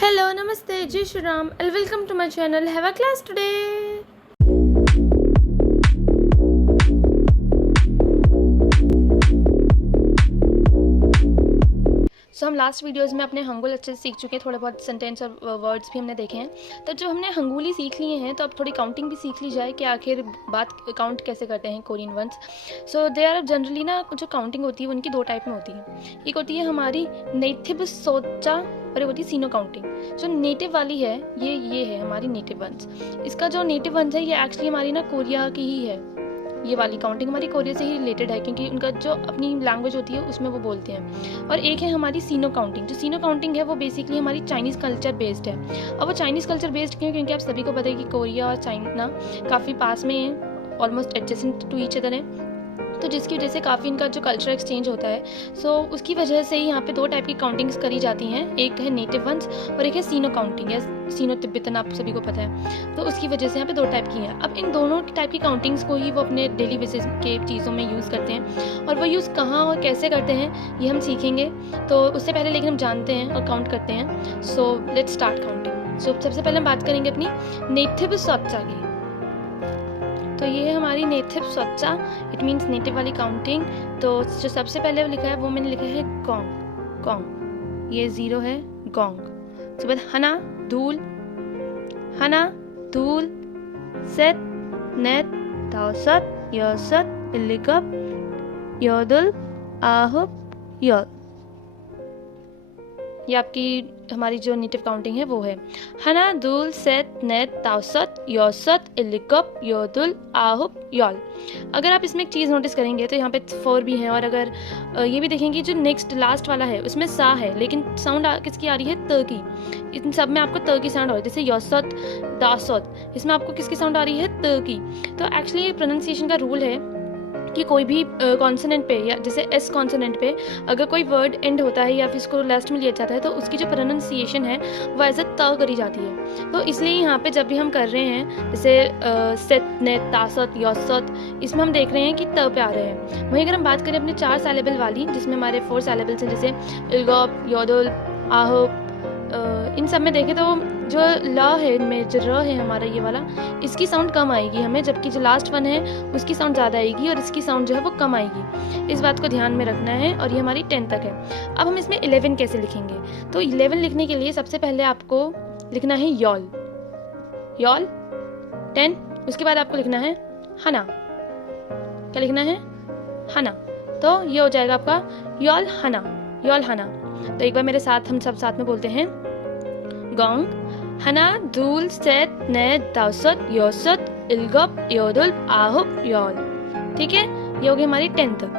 Hello, Namaste, Jai Shri Ram, and welcome to my channel. Have a class today. हम last videos में अपने हंगुल अच्छे से सीख चुके हैं, थोड़े बहुत सेंटेंस और वर्ड्स भी हमने देखे हैं। तो जो हमने हंगुली सीख लिए हैं तो अब थोड़ी काउंटिंग भी सीख ली जाए कि आखिर बात काउंट कैसे करते हैं Korean ones. So they are generally ना जो काउंटिंग होती है उनकी दो टाइप में होती है। एक होती है हमारी नेटिव सोचा और एक होती है सीनो काउंटिंग। जो नेटिव वाली है ये है हमारी नेटिव वंस। इसका जो नेटिव वंस है ये एक्चुअली हमारी ना कोरिया की ही है। ये वाली काउंटिंग हमारी कोरिया से ही रिलेटेड है क्योंकि उनका जो अपनी लैंग्वेज होती है उसमें वो बोलते हैं। और एक है हमारी सीनो काउंटिंग। जो सीनो काउंटिंग है वो बेसिकली हमारी चाइनीज़ कल्चर बेस्ड है। और वो चाइनीज़ कल्चर बेस्ड क्यों? क्योंकि आप सभी को पता है कि कोरिया और चाइना काफ़ी पास में है, almost adjacent to each other है। तो जिसकी वजह से काफ़ी इनका जो कल्चर एक्सचेंज होता है, सो उसकी वजह से ही यहाँ पे दो टाइप की काउंटिंग्स करी जाती हैं। एक है नेटिव वंस और एक है सीनो काउंटिंग या सीनो तिब्बतन, आप सभी को पता है। तो उसकी वजह से यहाँ पे दो टाइप की हैं। अब इन दोनों टाइप की काउंटिंग्स को ही वो अपने डेली बेसिस के चीज़ों में यूज़ करते हैं। और वो यूज़ कहाँ और कैसे करते हैं ये हम सीखेंगे। तो उससे पहले लेकिन हम जानते हैं और काउंट करते हैं। So let's start counting. So सबसे पहले हम बात करेंगे अपनी नेटिव सोचा की। तो ये है हमारी नेटिव सोचा, इट मीन्स नेटिव वाली काउंटिंग। तो जो सबसे पहले लिखा है वो मैंने लिखा है गोंग गोंग, ये 0 है गोंग। उसके बाद हना धूल सेट नेट ताओसत योसत इलिकप योदुल आहुप योल। ये आपकी हमारी जो नेटिव काउंटिंग है वो है हना दूल सेट नेट ताओसत योसत इलिकप योदुल आहुप योल। अगर आप इसमें एक चीज़ नोटिस करेंगे तो यहाँ पे 4 भी हैं। और अगर ये भी देखेंगे जो नेक्स्ट लास्ट वाला है उसमें सा है, लेकिन साउंड किसकी आ रही है? त की। इन सब में आपको त की साउंड हो रही है। जैसे योसत दासत, इसमें आपको किसकी साउंड आ रही है? त की। तो एक्चुअली ये प्रोनाउंसिएशन का रूल है कि कोई भी कॉन्सोनेंट पे या जैसे एस कॉन्सोनेंट पे अगर कोई वर्ड एंड होता है या फिर इसको लास्ट में लिया जाता है तो उसकी जो प्रोनाउंसिएशन है वो एज त करी जाती है। तो इसलिए यहाँ पे जब भी हम कर रहे हैं जैसे सेट नेट तासत योसत, इसमें हम देख रहे हैं कि त पे आ रहे हैं। वहीं अगर हम बात करें अपने 4 सैलेबल वाली जिसमें हमारे 4 सैलेबल्स हैं, जैसे इल्गॉप योदुल आहुप, इन सब में देखें तो जो ल है इनमें जो र है हमारा ये वाला, इसकी साउंड कम आएगी हमें, जबकि जो लास्ट वन है उसकी साउंड ज़्यादा आएगी और इसकी साउंड जो है वो कम आएगी। इस बात को ध्यान में रखना है। और ये हमारी 10 तक है। अब हम इसमें 11 कैसे लिखेंगे? तो 11 लिखने के लिए सबसे पहले आपको लिखना है योल 10। उसके बाद आपको लिखना है हना। क्या लिखना है? हना। तो ये हो जाएगा आपका योल हना। तो एक बार मेरे साथ हम सब साथ में बोलते हैं गोंग हना दूल सेट नेट ताओसत योसत इल्गप योदुल आहुप योल। ठीक है, ये हो गई हमारी 10 तक।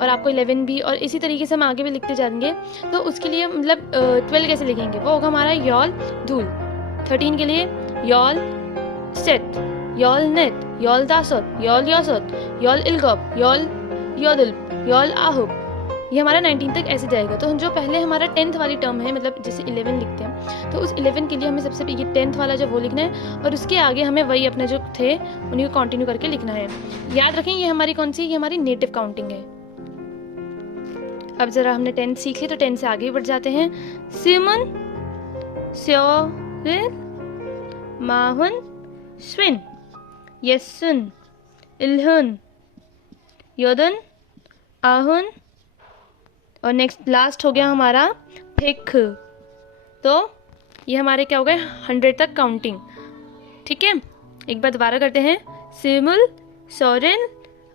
और आपको 11 भी, और इसी तरीके से हम आगे भी लिखते जाएंगे। तो उसके लिए मतलब 12 कैसे लिखेंगे? वो होगा हमारा योल धूल। 13 के लिए योल सेट योल नेट योल दासत योल योसत योल इल्गप योल योदुल योल आहुप। ये हमारा 19 तक ऐसे जाएगा। तो जो पहले हमारा 10th वाली टर्म है, मतलब जैसे 11 लिखते हैं, तो उस 11 के लिए हमें सबसे ये 10th वाला जो वो लिखना है और उसके आगे हमें वही अपने जो थे उन्हीं को कंटिन्यू करके लिखना है। याद रखें ये हमारी कौन सी? ये हमारी नेटिव काउंटिंग है। अब जरा हमने 10 सीख ली तो 10 से आगे बढ़ जाते हैं। सिमन स्योरिन माहुन स्विन येसुन इल्हुन योदन आहुन, और नेक्स्ट लास्ट हो गया हमारा फिक। तो ये हमारे क्या हो गए? 100 तक काउंटिंग। ठीक है, एक बार दोबारा करते हैं। सिमुल सोरेन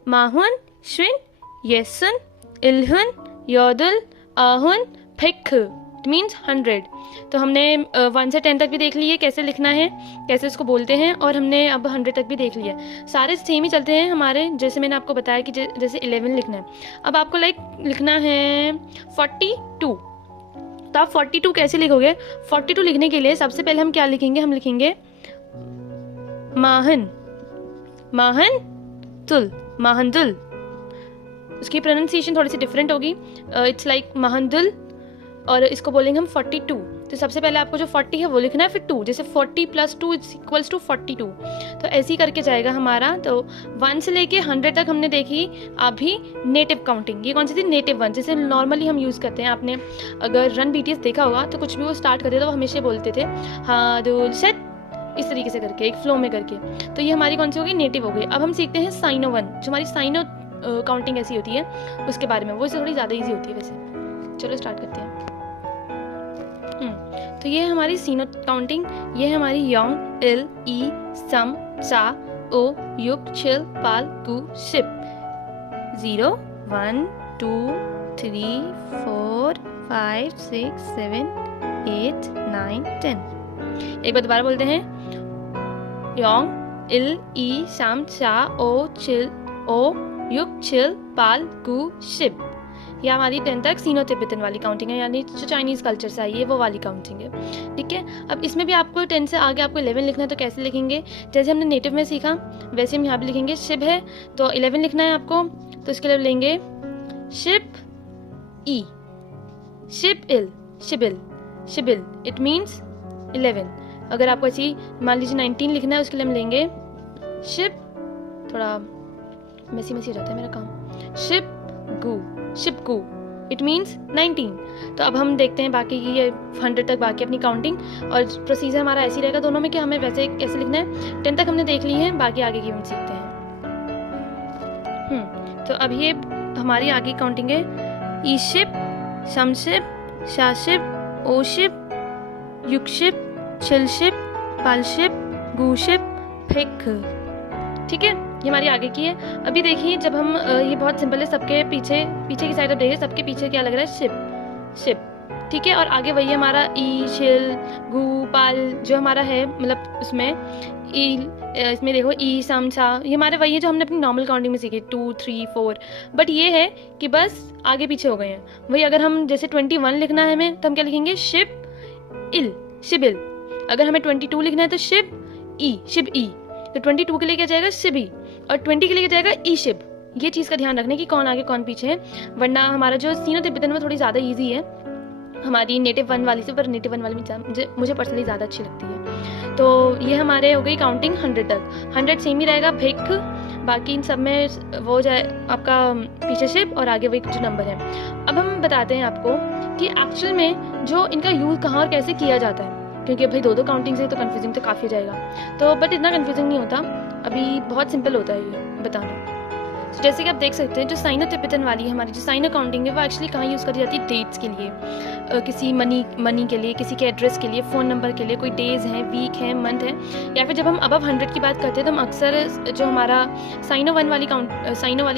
माहुन श्विन येसन इल्हुन योदुल आहुन फिक, इट मीन्स 100। तो हमने 1 से 10 तक भी देख लिए कैसे लिखना है, कैसे उसको बोलते हैं, और हमने अब 100 तक भी देख लिया। सारे सेम ही चलते हैं हमारे, जैसे मैंने आपको बताया कि जैसे 11 लिखना है। अब आपको लिखना है 42। तो आप 42 कैसे लिखोगे? 42 लिखने के लिए सबसे पहले हम क्या लिखेंगे? हम लिखेंगे माहन माहनदुल। उसकी प्रोनाउंसिएशन थोड़ी सी डिफरेंट होगी, इट्स लाइक माहनदुल, और इसको बोलेंगे हम 42। तो सबसे पहले आपको जो 40 है वो लिखना है, फिर 2, जैसे 40 + 2 = 42। तो ऐसे ही करके जाएगा हमारा। तो 1 से लेके 100 तक हमने देखी अभी नेटिव काउंटिंग। ये कौन सी थी? नेटिव 1, जैसे नॉर्मली हम यूज़ करते हैं। आपने अगर रन BTS देखा होगा तो कुछ भी वो स्टार्ट करते तो वो हमेशा बोलते थे हाँ दूल सेट, इस तरीके से करके, एक फ्लो में करके। तो ये हमारी कौन सी हो गई? नेटिव हो गई। अब हम सीखते हैं साइनो 1, जो हमारी साइनो काउंटिंग ऐसी होती है उसके बारे में। वो इससे थोड़ी ज़्यादा ईजी होती है वैसे। चलो स्टार्ट करते हैं। तो ये है हमारी सीनो काउंटिंग। ये है हमारी योंग, इल, ई, सम, सा, ओ, युक, चिल, पाल, कू, शिप। 0, 1, 2, 3, 4, 5, 6, 7, 8, 9, 10। एक बार दोबारा बोलते हैं। योंग, इल, ई, सम, सा, ओ, चिल, ओ, युक, चिल, पाल, कू, शिप। ये हमारी 10 तक सीनो तिब्बतन वाली काउंटिंग है, यानी जो चाइनीज़ कल्चर से आई है वो वाली काउंटिंग है। ठीक है, अब इसमें भी आपको 10 से आगे आपको 11 लिखना है। तो कैसे लिखेंगे? जैसे हमने नेटिव में सीखा वैसे हम यहाँ पे लिखेंगे। शिप है तो 11 लिखना है आपको, तो इसके लिए लेंगे शिप ई, शिप इल, शिबिल, शिबिल, इट मीन्स 11। अगर आपको ऐसी मान लीजिए 19 लिखना है, उसके लिए हम लेंगे शिप, थोड़ा मेसी हो जाता है मेरा काम, शिप गू, शिप गू, इट मीन्स 19। तो अब हम देखते हैं बाकी की ये 100 तक बाकी अपनी काउंटिंग, और प्रोसीजर हमारा ऐसे ही रहेगा दोनों में कि हमें वैसे कैसे लिखना है। 10 तक हमने देख ली है, बाकी आगे की हम सीखते हैं। तो अब ये हमारी आगे काउंटिंग है। ई शिप, सम शिप, शा शिप, ओ शिप, युक शिप, चिल शिप, पाल शिप, गू शिप, फिक। ठीक है, ये हमारी आगे की है। अभी देखिए जब हम ये बहुत सिंपल है, सबके पीछे की साइड अब देखिए, सबके पीछे क्या लग रहा है? Ship, ship. ठीक है, और आगे वही हमारा ई, शिल, गू, पाल जो हमारा है, मतलब उसमें ई, इसमें देखो ई, सम, सा, ये हमारे वही है जो हमने अपनी नॉर्मल काउंटिंग में सीखे 2, 3, 4। बट ये है कि बस आगे पीछे हो गए हैं वही। अगर हम जैसे 21 लिखना है हमें, तो हम क्या लिखेंगे? शिप इल, शिबिल। अगर हमें 22 लिखना है तो शिप ई, शिब ई। तो 22 के लिए क्या जाएगा? शिब ई, और 20 के लिए क्या जाएगा? ई शिब। ये चीज़ का ध्यान रखने की कौन आगे कौन पीछे है, वरना हमारा जो सीनो तिब्बतन में थोड़ी ज़्यादा ईजी है हमारी नेटिव 1 वाली से, पर नेटिव 1 वाली मुझे पर्सनली ज़्यादा अच्छी लगती है। तो ये हमारे हो गई काउंटिंग 100 तक। 100 सेम ही रहेगा, भिक, बाकी इन सब में वो जाए आपका पीछे शिप और आगे वही जो नंबर है। अब हम बताते हैं आपको कि एक्चुअल में जो इनका यूज़ कहाँ और कैसे किया जाता है, क्योंकि भाई 2 काउंटिंग से तो कन्फ्यूजिंग तो काफ़ी हो जाएगा। तो बट इतना कन्फ्यूजिंग नहीं होता, अभी बहुत सिंपल होता है ये बताना। तो जैसे कि आप देख सकते हैं जो साइनो तिब्बतन वाली है हमारी जो साइनो काउंटिंग है, वो एक्चुअली कहाँ यूज़ करी जाती है? डेट्स के लिए, किसी मनी के लिए, किसी के एड्रेस के लिए, फ़ोन नंबर के लिए, कोई डेज़ हैं, वीक है, मंथ है, या फिर जब हम अबव 100 की बात करते हैं तो हम अक्सर जो हमारा साइनो वाली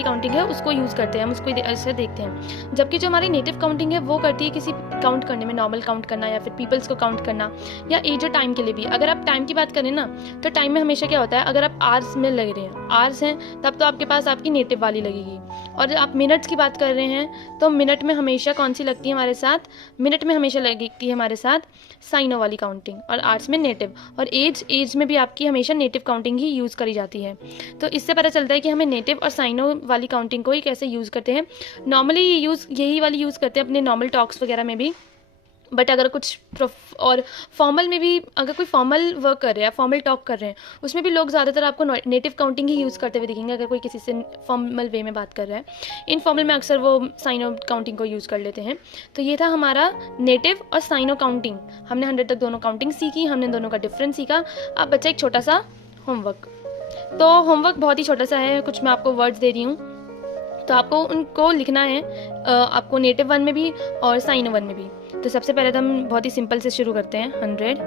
काउंटिंग है उसको यूज़ करते हैं, हम उसको अक्सर देखते हैं। जबकि जो हमारी नेटिव काउंटिंग है वो करती है किसी काउंट करने में, नॉर्मल काउंट करना या फिर पीपल्स को काउंट करना, या एज और टाइम के लिए भी। अगर आप टाइम की बात करें ना, तो टाइम में हमेशा क्या होता है, अगर आप आवर्स में लग रहे हैं, आवर्स हैं, तब तो आपके पास आपकी नेटिव वाली लगेगी। और आप मिनट्स की बात कर रहे हैं तो मिनट में हमेशा कौन सी लगती है हमारे साथ? मिनट में हमेशा लगती है हमारे साथ साइनो वाली काउंटिंग, और आर्ट्स में नेटिव। और एज में भी आपकी हमेशा नेटिव काउंटिंग ही यूज़ करी जाती है। तो इससे पता चलता है कि हमें नेटिव और साइनो वाली काउंटिंग को ही कैसे यूज़ करते हैं। नॉर्मली यही वाली यूज़ करते हैं अपने नॉर्मल टॉक्स वगैरह में भी, बट अगर कुछ और फॉर्मल में भी, अगर कोई फॉर्मल वर्क कर रहे हैं, फॉर्मल टॉक कर रहे हैं, उसमें भी लोग ज़्यादातर आपको नेटिव काउंटिंग ही यूज़ करते हुए दिखेंगे। अगर कोई किसी से फॉर्मल वे में बात कर रहा है, इनफॉर्मल में अक्सर वो साइनो काउंटिंग को यूज़ कर लेते हैं। तो ये था हमारा नेटिव और साइनो काउंटिंग। हमने 100 तक दोनों काउंटिंग सीखी, हमने दोनों का डिफरेंस सीखा। अब बच्चा एक छोटा सा होमवर्क। तो होमवर्क बहुत ही छोटा सा है, कुछ मैं आपको वर्ड्स दे रही हूँ, तो आपको उनको लिखना है, आपको नेटिव 1 में भी और साइनो 1 में भी। तो सबसे पहले तो हम बहुत ही सिंपल से शुरू करते हैं। 100,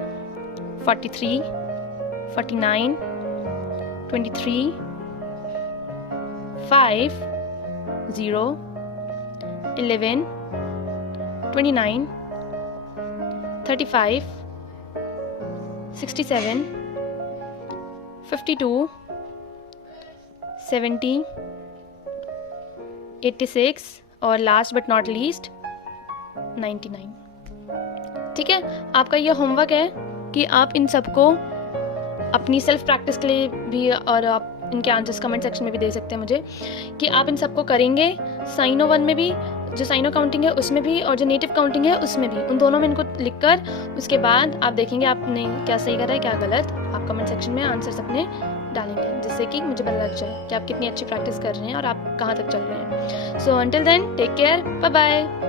43, 49, 23, 5, 0, 11, 29, 35, 67, 52, 70, 86 और लास्ट बट नॉट लीस्ट 99। ठीक है, आपका ये होमवर्क है कि आप इन सबको अपनी सेल्फ प्रैक्टिस के लिए भी और आप इनके आंसर्स कमेंट सेक्शन में भी दे सकते हैं मुझे, कि आप इन सबको करेंगे साइनो 1 में भी, जो साइनो काउंटिंग है उसमें भी, और जो नेटिव काउंटिंग है उसमें भी, उन दोनों में इनको लिखकर उसके बाद आप देखेंगे आपने क्या सही करा है क्या गलत। आप कमेंट सेक्शन में आंसर्स अपने डालेंगे, जिससे कि मुझे पता लग जाए कि आप कितनी अच्छी प्रैक्टिस कर रहे हैं और आप कहाँ तक चल रहे हैं। So until then take care, bye bye.